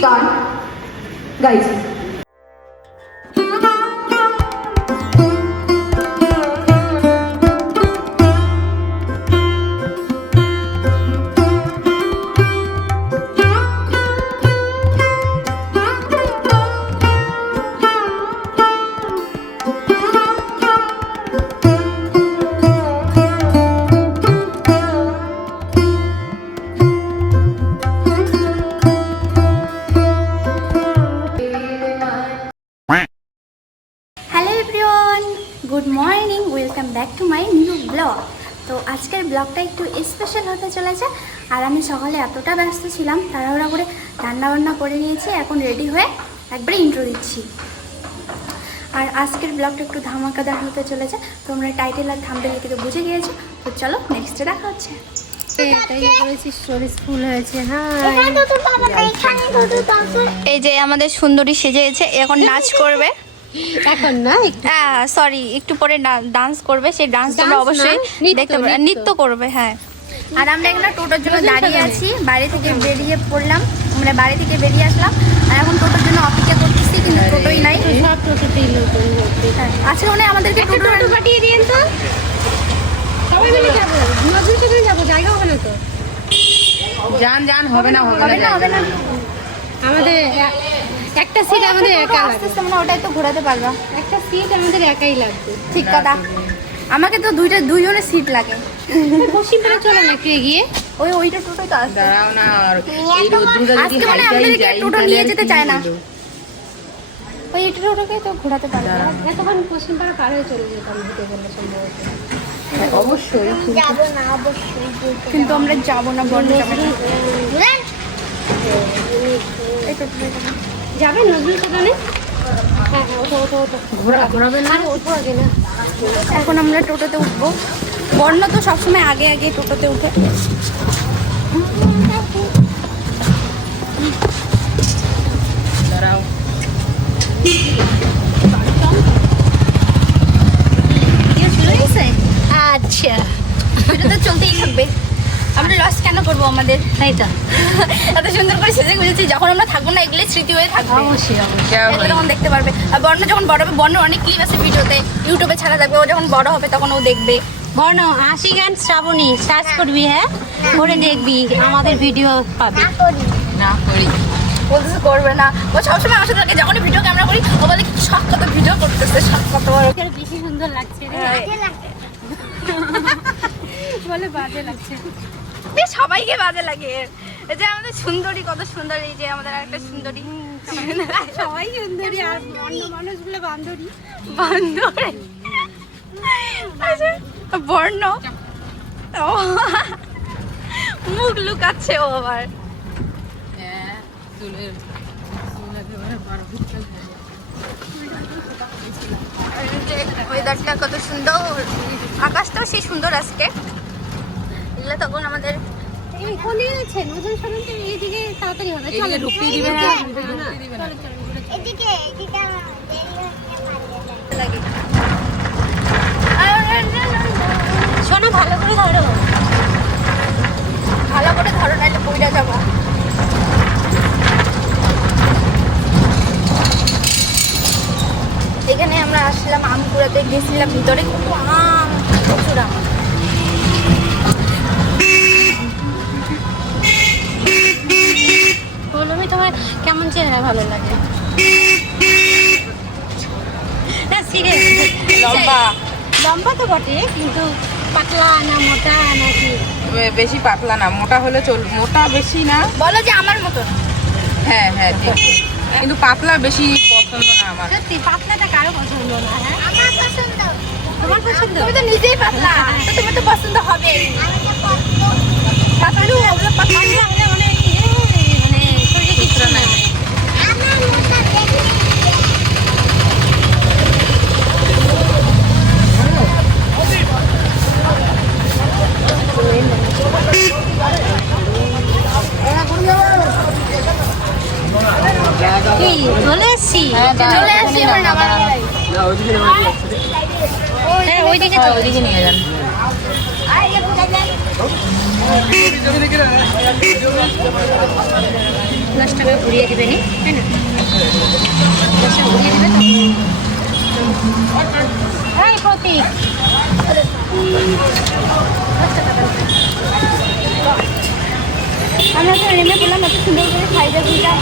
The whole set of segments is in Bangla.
can't. Guys. Good morning, welcome back to my new blog. তো আজকের ব্লগটা একটু স্পেশাল হতে চলেছে। আর আমি সকালে এতটা ব্যস্ত ছিলাম, তাড়াহুড়া করে রান্নাবান্না করে নিয়েছি, এখন রেডি হয়ে একবারে ইন্ট্রো দিচ্ছি। আর আজকের ব্লগটা একটু ধামাকাদার হতে চলেছে, তোমরা টাইটেল আর থাম্বনেল দেখে তো বুঝে গিয়েছো। তো চলো নেক্সটে দেখা হচ্ছে। এই যে আমাদের সুন্দরী সেজেছে, এখন নাচ করবে। এখন না, সরি, একটু পরে ডান্স করবে। সেই ডান্স তোমরা অবশ্যই দেখতে পাবে, নৃত্য করবে। হ্যাঁ, আর আমরা এখানে টোটোর জন্য দাঁড়িয়ে আছি। বাড়ি থেকে বেরিয়ে পড়লাম, আমরা বাড়ি থেকে বেরিয়ে আসলাম, আর এখন টোটোর জন্য অপেক্ষা করতেছি, কিন্তু টোটোই নাই। সব টোটোতেই লোক আজকে মনে হয় আমাদেরকে টোটো পাঠিয়ে দিন তো, সবাই মিলে যাবো। নজরুল সেখানে যাবো, জায়গা হবে না তো। জান হবে না আমাদের একটা সিট আমাদের একা লাগবে, মানে ওটাই তো ঘোরাতে পারবা। একটা সিট আমাদের একাই লাগবে। ঠিক কথা, আমাকে তো দুইজনের সিট লাগে। পশ্চিমপাড়া চলে না একটু এগিয়ে, ওইটা টোটোই তো আসবে। দাঁড়াও না, আর এই রোদ্রুটা যদি আজকে মানে আমাদেরকে টোটো নিয়ে যেতে চায় না, ওই টোটোকে তো ঘোরাতে পারবে। এতক্ষণ পশ্চিমপাড়া পার হয়ে চলে যেতাম হেঁটে গেলে সম্ভবত। অবশ্যই কিন্তু আমরা যাবো না, বন্ধ যাবে না। যাবেন নজরুল সেখানে? হ্যাঁ, ঘোরাবে না, ওঠো আগে না। এখন আমরা টোটোতে উঠবো। বর্ণ তো সবসময় আগে আগে টোটোতে উঠে। দাঁড়াও, আচ্ছা, এটা তো চলতেই থাকবে। আমরা লস কেন করবো আমাদের? এইটা এত সুন্দর করে সেজে গুজেছি, যখন আমরা থাকবো না এগুলো স্মৃতি হয়ে থাকবে। অবশ্যই এগুলো তখন দেখতে পারবে। আর বর্ণ যখন বড় হবে, বর্ণ অনেক ক্লিপ আছে ভিডিওতে, ইউটিউবে ছাড়া থাকবে। ও যখন বড় হবে তখন ও দেখবে। বর্ণ আশি গান শ্রাবণী সার্চ করবি, হ্যাঁ করে দেখবি, আমাদের ভিডিও পাবি। না করি বলতেছে করবে না, ও সবসময় আমার সাথে থাকে। যখনই ভিডিও ক্যামেরা করি ও বলে শখ কত ভিডিও করতেছে, শখ কত বড়। বেশি সুন্দর লাগছে রে, বলে বাজে লাগছে। সবাইকে বাজে লাগে। এই যে আমাদের সুন্দরী কত সুন্দর, এই যে আমাদের আরেকটা সুন্দরী। সবাই সুন্দরী, আর অন্য মানুষগুলো বান্ধবী বান্ধবী বর্ণ মুখ লুকাচ্ছে ও আবার। ওয়েদারটা কত সুন্দর, আকাশটাও সেই সুন্দর আজকে। এগুলো তখন আমাদের এখানে আছে নজর সরঞ্জাম, এইদিকে তাড়াতাড়ি হবে। চলো ঢুকিয়ে দিবে না, এদিকে লাগে। শোনো, ভালো করে ধরো, ভালো করে ধরো, নাহলে বইটা যাবো। এখানে আমরা আসলাম আম কুড়াতে, গেছিলাম ভিতরে, কিন্তু আম প্রচুর আম। বলবি তোমার কেমন চেহারা ভালো লাগে? না সিরিয়াস, লম্বা তো বটে, কিন্তু পাতলা না মোটা নাকি? বেশি পাতলা না, মোটা হলে চলবে। মোটা বেশি না, বলো যে আমার মতন। হ্যাঁ ঠিক, কিন্তু পাতলা বেশি পছন্দ না আমার। সত্যি পাতলাটা কারো পছন্দ না। হ্যাঁ, আমার পছন্দ। তোমার পছন্দ? তুমি তো নিজেই পাতলা, তো তুমি তো পছন্দ হবে। পাতলু ওগুলো পাতলা হলে অনেক মানে শরীরে কিছু না। চলে এসছি, চলে আসি আমার নামার। হ্যাঁ ওইদিকে তো, ওইদিকে নিয়ে যান। 10 টাকা ঘুরিয়ে দেবে নি, তাই না? 10 টাকা ঘুরিয়ে দেবে তো। এই প্রতীক, আমরা তো নেমে বললাম এত সুন্দর করে সাইডে ঘুরটা।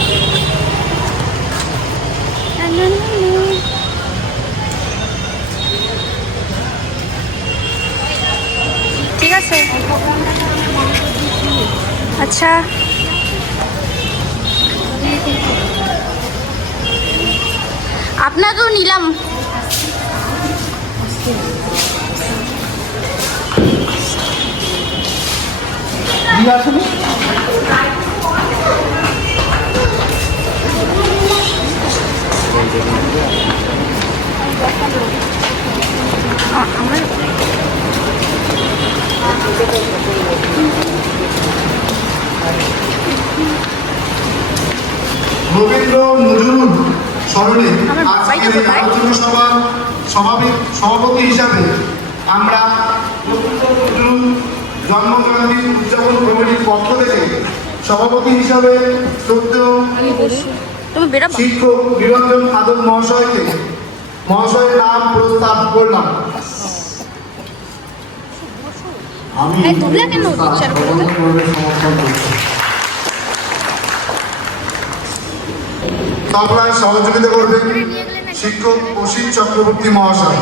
ঠিক আছে, আচ্ছা আপনাকেও নিলাম। রবীন্দ্র নজরুল স্মরণে আজকের এই আলোচনা সভার সভাপতি হিসাবে আমরা রবীন্দ্র নজরুল জন্মজয়ন্তী উদযাপন কমিটির পক্ষ থেকে সভাপতি হিসাবে শ্রদ্ধেয় শিক্ষক নিরঞ্জন আদম মহাশয়ের নাম প্রস্তাব করলাম। আমি তবলায় সহযোগিতা করবেন শিক্ষক অসিত চক্রবর্তী মহাশয়।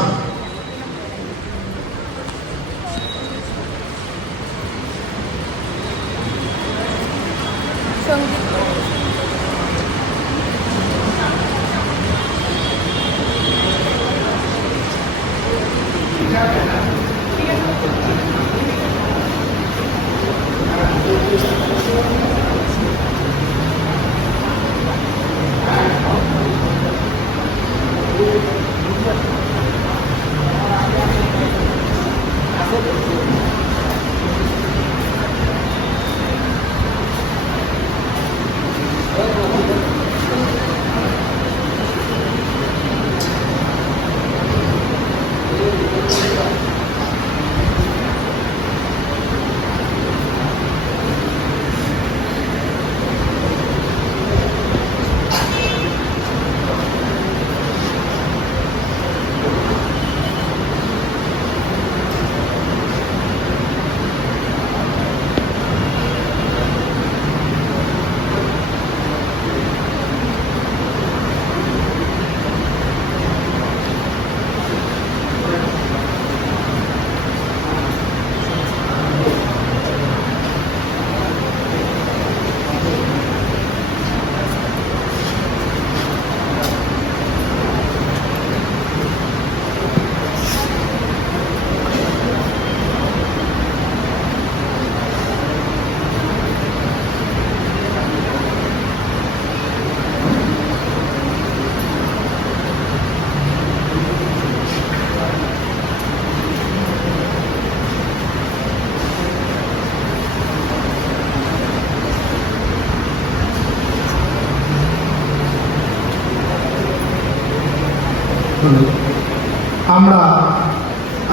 আমরা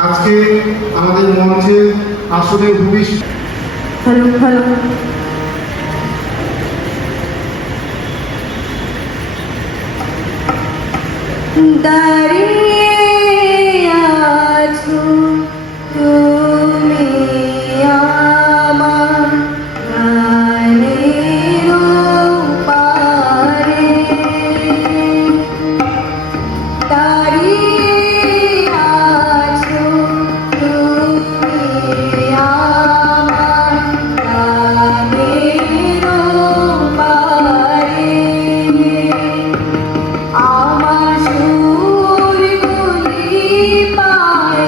আজকে আমাদের মঞ্চে আসলে ভবিষ্যৎ দাঁড়িয়ে আছো তুমি আমার প্রাণের পারে, দাঁড়িয়ে আছো তুমি আমার প্রাণের পারে, আমার সুরগুলি পায়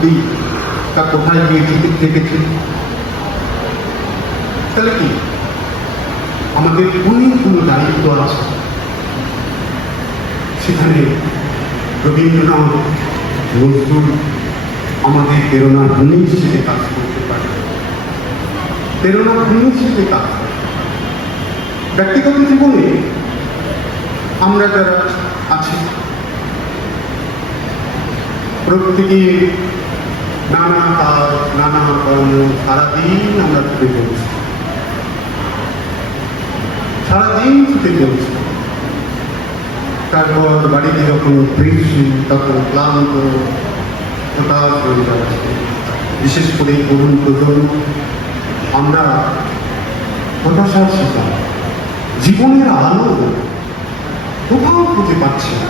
ছবি তা কোথায় গিয়ে রেখেছে? তাহলে কি আমাদের অনেকগুলো দায়িত্ব আছে, সেখানে রবীন্দ্রনাথ, নজরুল আমাদের প্রেরণা ভূমি হিসেবে কাজ করতে পারে, প্রেরণা ভূমি হিসেবে কাজ করে। ব্যক্তিগত জীবনে আমরা যারা আছি প্রত্যেকে নানা কাজ, নানা কর্ম, সারাদিন আমরা ছুটে চলছি, সারাদিন ছুটে চলছি। তারপর বাড়িতে যখন ফিরছি তখন ক্লান্ত, হতাশ হয়ে যাচ্ছে। বিশেষ করে তরুণ প্রজন্ম আমরা হতাশার শিকার, জীবনের আলো কোথাও খুঁজে পাচ্ছি না।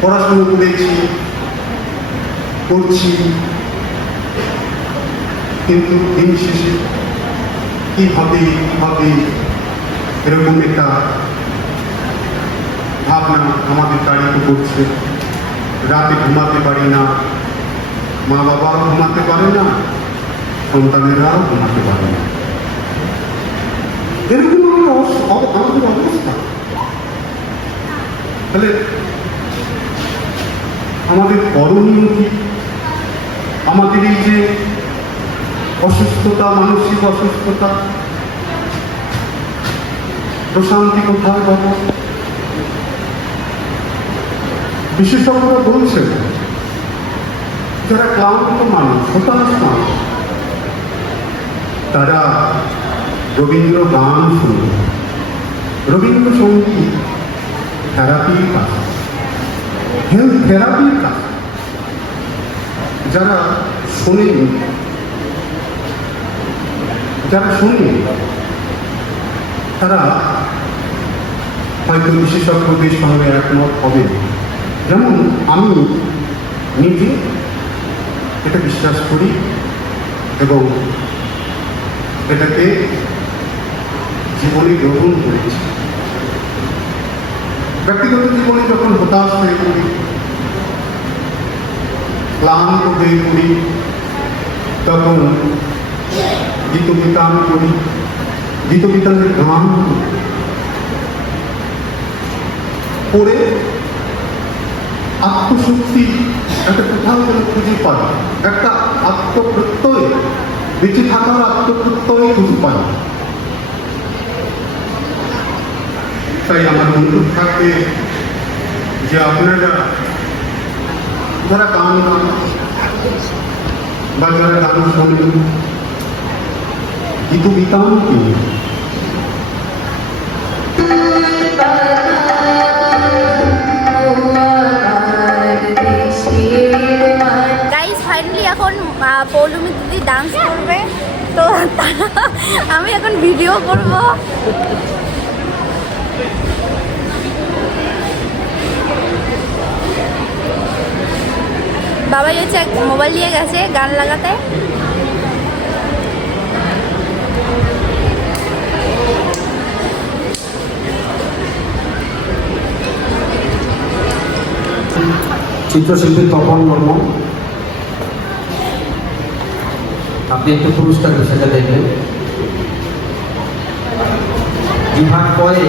পড়াশুনো করেছি, করছি, কিন্তু দিন শেষে কি হবে এরকম একটা ভাবনা আমাদের তাড়িত করছে। রাতে ঘুমাতে পারি না, মা বাবাও ঘুমাতে পারে না, সন্তানেরাও ঘুমাতে পারে না। এরকম আমাদের অবস্থা। তাহলে আমাদের করণীয় কি? আমাদের এই যে অসুস্থতা, মানসিক অসুস্থতা, প্রশান্তি কোথায় পাবো? বিশেষজ্ঞরা বলছেন যারা ক্লান্ত মানুষ, হতাশ মানুষ, তারা রবীন্দ্র গান শুনবে, রবীন্দ্রসঙ্গীত থেরাপির কাজ, হেলথ থেরাপির কাজ। যারা শোনেন, তারা হয়তো বিশেষজ্ঞদের সঙ্গে একমত হবে। যেমন আমি নিজে এটা বিশ্বাস করি এবং এটাকে জীবনে গ্রহণ করেছি। ব্যক্তিগত জীবনে যখন হতাশ হয়ে পড়ি, ক্লান্ত হয়ে পড়ি, তখন গীতবিতান করি, গীতবিতানের গান পড়ে আত্মশক্তি একটা কোথাও যেন খুঁজে পাই, একটা আত্মপ্রত্যয়, বেঁচে থাকার আত্মপ্রত্যয় খুঁজে পাই। তাই আমার অনুরোধ থাকবে যে আপনারা যারা গান গান বা যারা গান শোনেন, গীতবিতান কিনে গাইস ফাইনালি এখন পৌলমি দিদি ডান্স করবে, তো আমি এখন ভিডিও করব। বাবাই হচ্ছে মোবাইল নিয়ে গেছে গান লাগাতে। চিত্রশিল্পী তপন বর্মন, আপনি একটু পুরস্কার বিষয়টা দেখবেন। বিভাগ পরে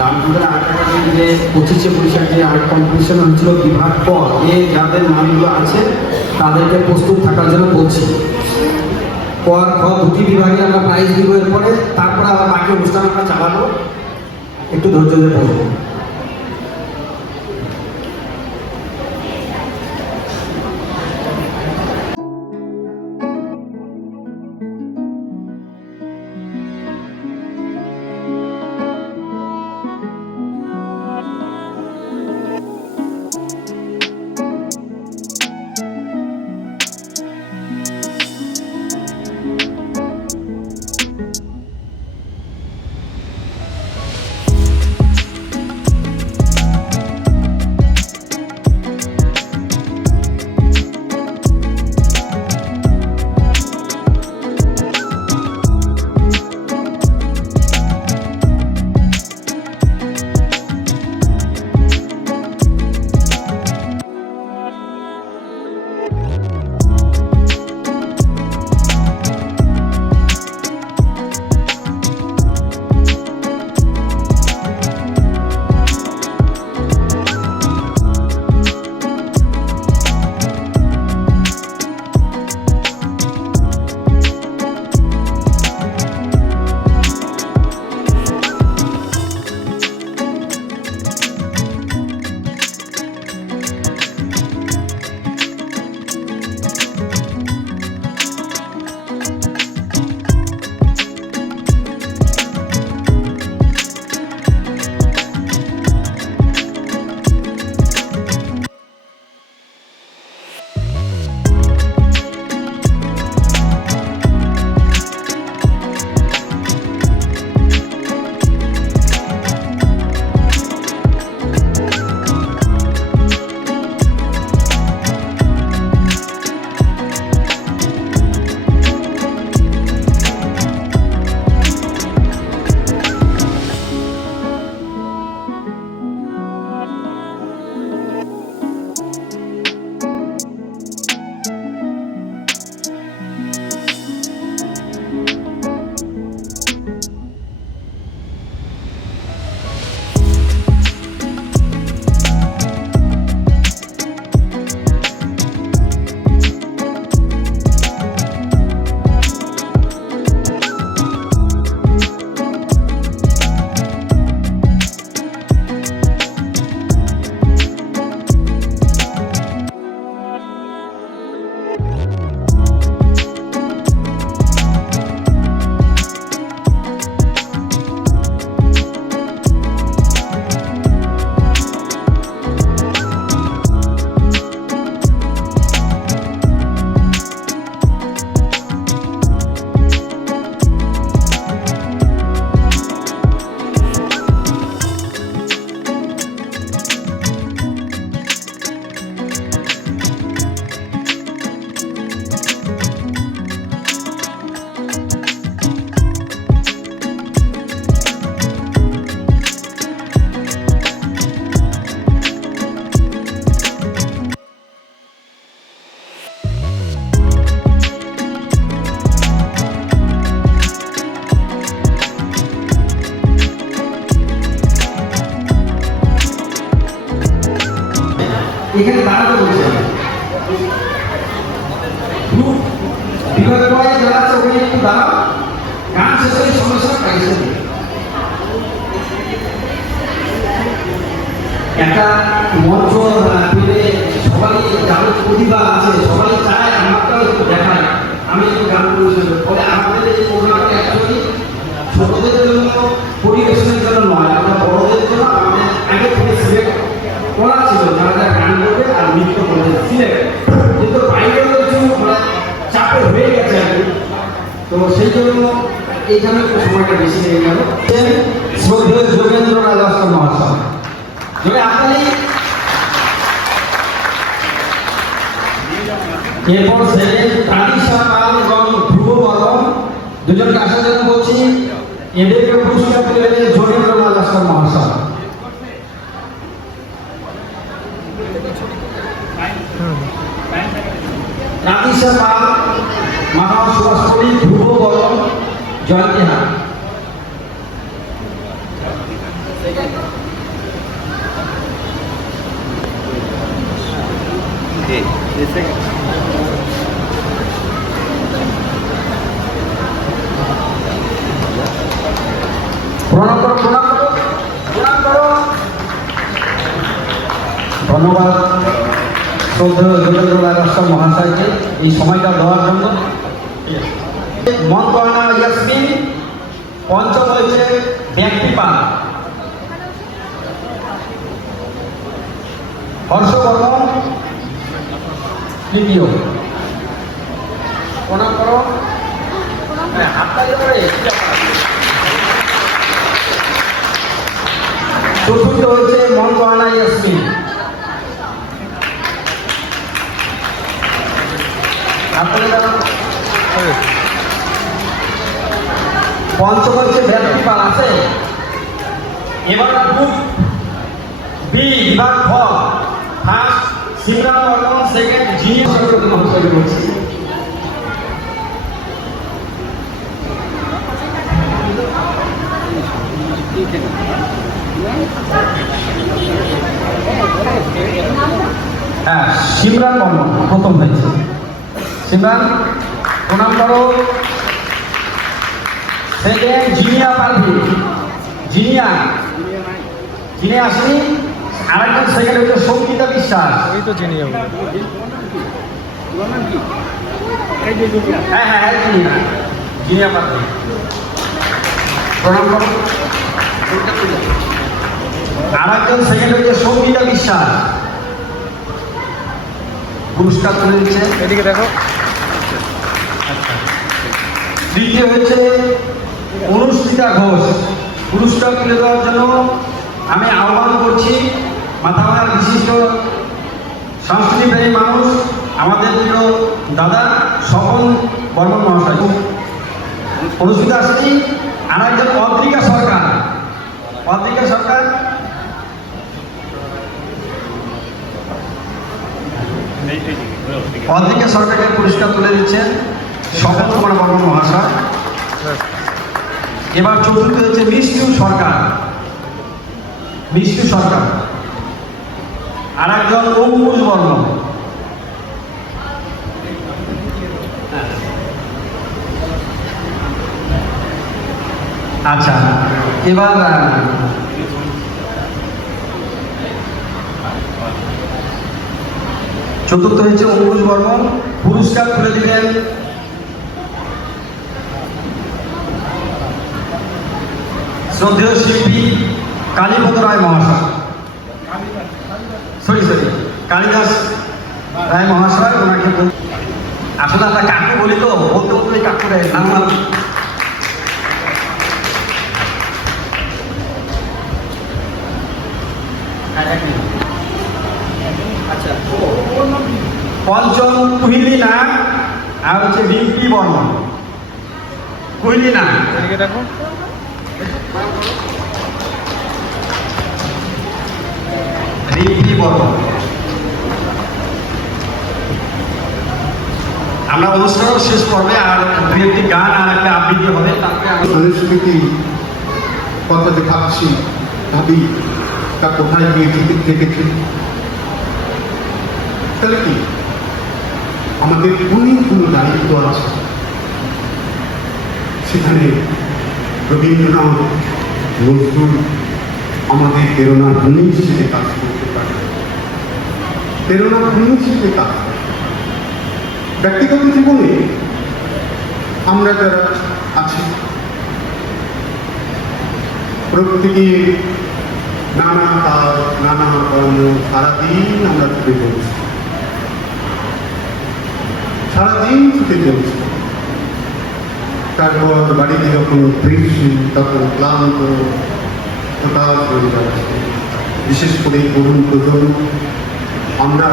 রামপুরের আর্টটা যে 25শে বৈশাখ যে আর্ট কম্পিটিশন হয়েছিল, বিভাগ পর যাদের নামগুলো আছে তাদেরকে প্রস্তুত থাকার জন্য বলছি। পর দুটি বিভাগে আমরা প্রাইজ দিব, এরপরে তারপরে আবার বাকি অনুষ্ঠান আমরা চালাবো, একটু ধৈর্য ধরে বলবো। এখানে দাঁড়াতে বলছে গ্রুপ বিভাগ ওয়াইজ যারা আছে ওখানে একটু দাঁড়াও, গান শেষ করে সঙ্গে সঙ্গে প্রাইজ দেবে। একটা মঞ্চ পেলে সবাই যাদের প্রতিভা আছে সবাই চায় আমারটাও একটু দেখায়, আমি একটু গান পরিবেশন করি। ফলে আমাদের এই প্রোগ্রামটা অ্যাকচুয়ালি ছোটদের জন্য পরিবেশনের জন্য নয়, আমরা বড়দের জন্য আমাদের আগে থেকে সিলেক্ট করা ছিল যারা যারা গান করবে আর নৃত্য করবে সিলেক্ট, কিন্তু বাইরের কিছু চাপে হয়ে গেছে আর কি। তো সেই জন্য এইখানে একটু সময়টা বেশি লেগে গেল। শ্রদ্ধেয় যোগেন্দ্র রায় লস্কর মহাশয়, যদি আপনি এরপর সেকেন্ড তানিশা পাল এবং ধ্রুব বর্মন দুজনকে আসার জন্য বলছি। এদেরকে পুরস্কার তুলে দেবেন যোগেন্দ্র রায় লস্কর মহাশয়। তানিশা পাল, মানব সুভাষপল্লী, ধ্রুব বর্মন, জয়ন্তী হাট। প্রণাম করো, প্রণাম করো, প্রণাম করো। ধন্যবাদ শ্রদ্ধেয় যোগেন্দ্র রায় লস্কর মহাশয়কে এই সময়টা দেওয়ার জন্য। মন্তনা ইয়াসমিন, পঞ্চম হয়েছে ব্যক্তি পাল। হর্ষবর্ধন তৃতীয়। প্রণাম করো, হাততালি করে। চতুর্থ হয়েছে মন্তনা ইয়াসমিন। পঞ্চম হচ্ছে ব্যক্তি পাল আছে। এবার গ্রুপ বি বিভাগ খ, first Simran Barman, second genius মহাশয় বলছি। হ্যাঁ, সিমরান বর্মন প্রথম হয়েছে। সিমরান প্রণাম করো। সেকেন্ড জিনিয়া পারভি, জিনিয়া আসেনি। আরেকজন সেকেন্ড হচ্ছে সঙ্গীতা বিশ্বাস। এই তো জিনিয়া হ্যাঁ হ্যাঁ হ্যাঁ, জিনিয়া পারভি প্রণাম করো। আরেকজন সেকেন্ড হচ্ছে সঙ্গীতা বিশ্বাস, পুরস্কার তুলে দিচ্ছে। এদিকে দেখো। তৃতীয় হচ্ছে অনুষ্ঠিতা ঘোষ, পুরস্কার তুলে দেওয়ার জন্য আমি আহ্বান করছি মাথাভাঙার বিশিষ্ট সংস্কৃতিপ্রেমী মানুষ আমাদের প্রিয় দাদা স্বপন বর্মন মহাশয়। অনুষ্ঠিত আসছি। আর একজন অদ্রিকা সরকার, অদ্রিকা সরকার অদ্রিকা সরকারকে পুরস্কার তুলে দিচ্ছেন স্বপন কুমার বর্মন মহাশয়। এবার চতুর্থ হচ্ছে মিষ্টু সরকার, মিষ্টু সরকার। আর একজন অঙ্কুশ বর্মন। আচ্ছা, এবার চতুর্থ হচ্ছে অঙ্কুশ বর্মন, পুরস্কার তুলে দিলেন শ্রদ্ধেয় শিল্পী কালীপদ রায় মহাশয়, কালিদাস রায় মহাশয়। ওনাকে আসলে আমরা কাকু বলি তো, বলতে বলতে কাকু রায় নাম। পঞ্চম কুহিলি নাগ, আর হচ্ছে রিম্পি বর্মন। কুহিলি নাগ, এদিকে দেখো। রিম্পি বর্মন। আমরা অনুষ্ঠানের শেষ পর্বে আর দু একটি গান আর একটা আবৃত্তি হবে, তারপরে সংস্কৃতি কথা যে ভাবছি ভাবি তা কোথায় গিয়ে থেকে তাহলে কি আমাদের অনেকগুলো দায়িত্ব আছে, সেখানে রবীন্দ্রনাথ, নজরুল আমাদের প্রেরণা ভূমি হিসেবে কাজ করতে পারে, প্রেরণা ভূমি হিসেবে কাজ করে। ব্যক্তিগত জীবনে আমরা যারা আছি প্রত্যেকে নানা কাজ, নানা কর্ম, সারাদিন আমরা ছুটে চলছি, সারাদিন ছুটে চলছি। তারপর বাড়িতে যখন ফিরছি তখন ক্লান্ত, হতাশ হয়ে যাচ্ছে। বিশেষ করে তরুণ প্রজন্ম আমরা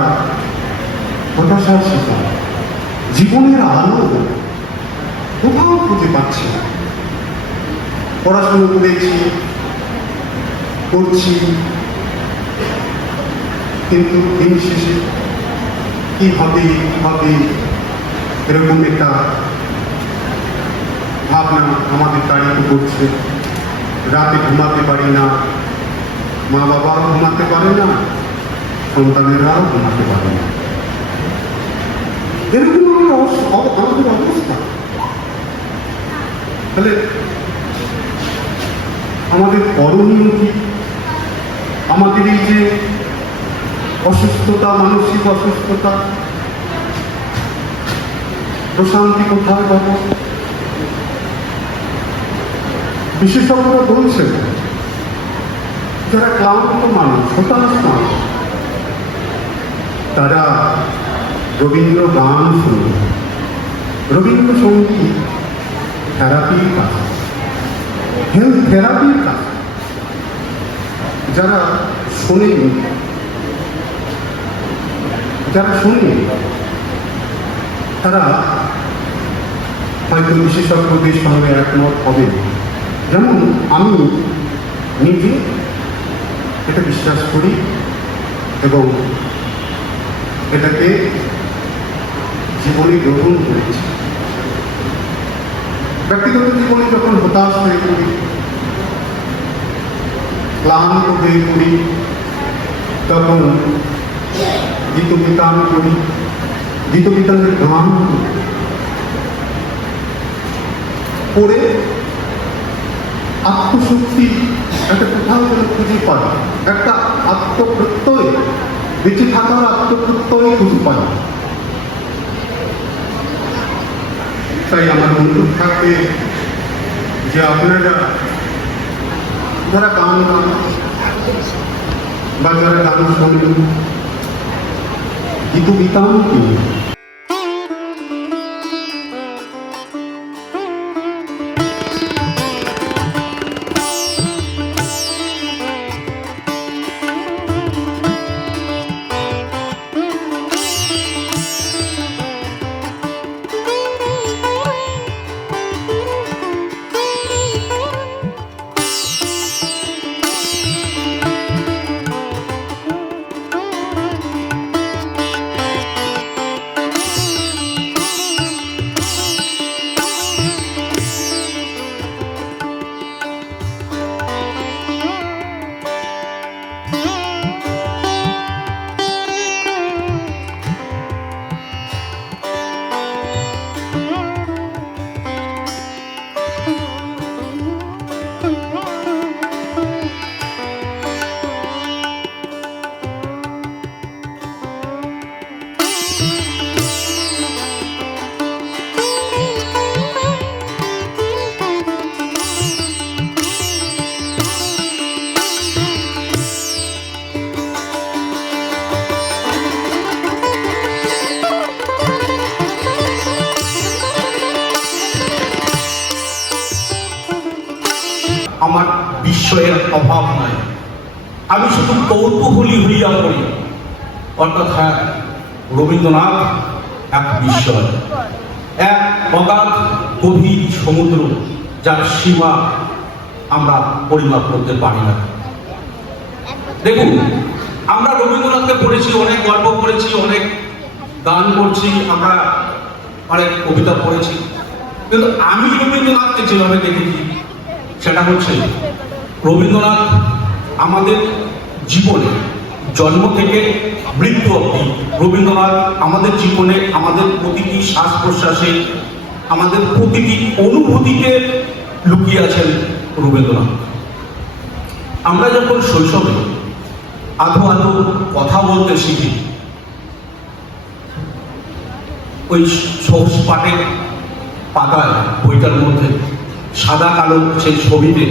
হতাশার শিকার, জীবনের আলো কোথাও খুঁজে পাচ্ছি না। পড়াশুনো করেছি, করছি, কিন্তু দিন শেষে কি হবে এরকম একটা ভাবনা আমাদের তাড়িত করছে। রাতে ঘুমাতে পারি না, মা বাবাও ঘুমাতে পারে না, সন্তানেরাও ঘুমাতে পারে না। এরকম আমাদের অবস্থা। তাহলে আমাদের করণীয় কি? আমাদের এই যে অসুস্থতা, মানসিক অসুস্থতা, প্রশান্তি কোথায় পাবো? বিশেষজ্ঞরা বলছেন যারা ক্লান্ত মানুষ, হতাশ মানুষ, তারা রবীন্দ্র গান শুনবে। রবীন্দ্রসঙ্গীত থেরাপির কাজ, হেলথ থেরাপির কাজ। যারা শোনেনি, তারা হয়তো বিশেষজ্ঞদের সঙ্গে একমত হবে। যেমন আমি নিজে এটা বিশ্বাস করি এবং এটাকে জীবনে গ্রহণ করেছি। ব্যক্তিগত জীবনে যখন হতাশ হয়ে পড়ি, ক্লান্ত হয়ে পড়ি, তখন গীতবিতান করি, গীতবিতানের গান পড়ে আত্মশক্তি একটা কোথাও যেন খুঁজে পাই, একটা আত্মপ্রত্যয়, বেঁচে থাকার আত্মপ্রত্যয় খুঁজে পাই। তাই আমার অনুরোধ থাকবে যে আপনারা যারা গান গান বা যারা গান শোনেন, গীতবিতান কি আমার বিস্ময়ের অভাব নাই, আমি শুধু কৌতূহলী হইয়া পড়ি। অর্থাৎ হ্যাঁ, রবীন্দ্রনাথ এক বিস্ময়, এক অগাধ গভীর সমুদ্র, যার সীমা আমরা পরিমাপ করতে পারি না। দেখুন, আমরা রবীন্দ্রনাথকে পড়েছি, অনেক গল্প পড়েছি, অনেক গান করছি, আমরা অনেক কবিতা পড়েছি, কিন্তু আমি রবীন্দ্রনাথকে যেভাবে দেখেছি সেটা হচ্ছে রবীন্দ্রনাথ আমাদের জীবনে জন্ম থেকে মৃত্যু অবধি রবীন্দ্রনাথ আমাদের জীবনে, আমাদের প্রতিটি শ্বাস প্রশ্বাসে, আমাদের প্রতিটি অনুভূতিতে লুকিয়ে আছেন রবীন্দ্রনাথ। আমরা যখন শৈশবে আধো আধো কথা বলতে শিখি, ওই সবুজ পাটের পাতায় বইটার মধ্যে সাদা কালো সেই ছবিতে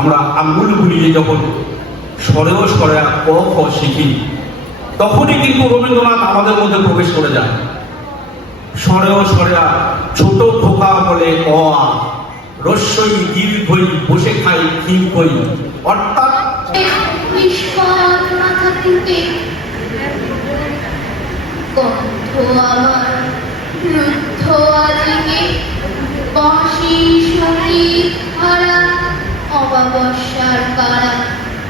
আমরা আঙ্গুল গুলিয়ে যখন স্বরেও স্বরে ক খ শিখি, তখনই কিন্তু রবীন্দ্রনাথ আমাদের মধ্যে প্রবেশ করে যায়। স্বরেও স্বরেয়া ছোট খোকা বলে অ আ, রস্যই দীর্ঘই বসে খাই ঠিক হই, অর্থাৎ নিষ্পাদ মাথা থেকে কণ্ঠ আমার রুদ্ধ আজকে বাঁশি সঙ্গীত হারা অমাবস্যার কারা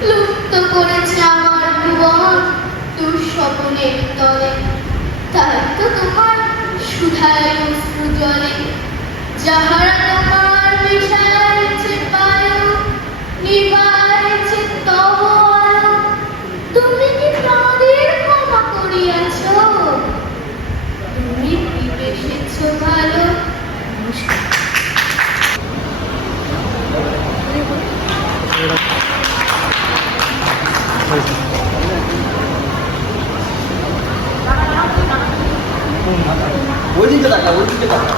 লুপ্ত করেছে আমার ভুবন দুঃস্বপ্নের তলে। তাই তো তোমার সুধায় অশ্রু জলে, যাহারা তোমার মিশাইছে বায়ু, নিবাইছে তব আলো। তুমি কি তাদের ক্ষমা করিয়াছ? তুমি কি বেসেছ ভালো? ওইদিকে টাকা, ওইদিকে টাকা।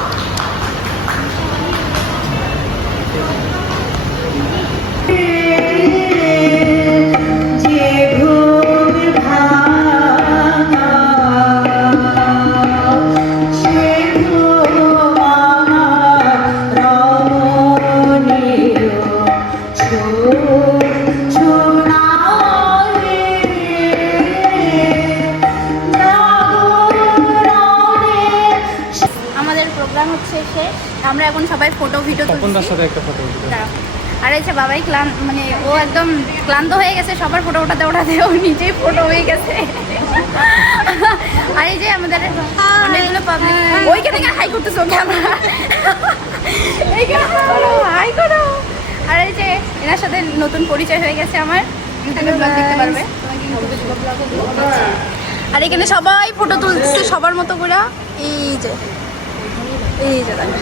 যে ভোর ভাঙা সে রমণীয় ছোনারে আমাদের প্রোগ্রাম হচ্ছে শেষ, আমরা এখন সবাই ফটো ভিডিও তুলছি। সাথে একটা ফটো দাঁড়াও। আর এই যে বাবাই মানে ও একদম ক্লান্ত হয়ে গেছে সবার ফটো ওঠাতে ওঠাতে, ও নিজেই ফটো হয়ে গেছে। আর এই যে আমাদের অনেকগুলো পাবলিক ওইখানে হাই করতেছে, ওকে আমরা এইখানে হাই করো। আর এই যে এনার সাথে নতুন পরিচয় হয়ে গেছে আমার, ইউটিউবে ব্লগ দেখতে পারবে। আর এখানে সবাই ফটো তুলছে সবার মতো করে। এই যে দেখো।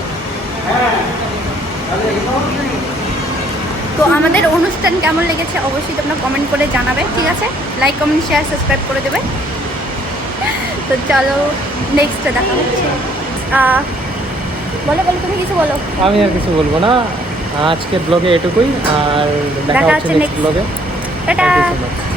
তো আমাদের অনুষ্ঠান কেমন লেগেছে অবশ্যই তোমরা কমেন্ট করে জানাবে, ঠিক আছে? লাইক কমেন্ট শেয়ার সাবস্ক্রাইব করে দেবে। তো চলো নেক্সটে দেখা হচ্ছে। বলো তুমি কিছু বলো। আমি আর কিছু বলবো না, আজকের ব্লগে এটুকুই, আর দেখা হচ্ছে নেক্সট ব্লগে। টাটা।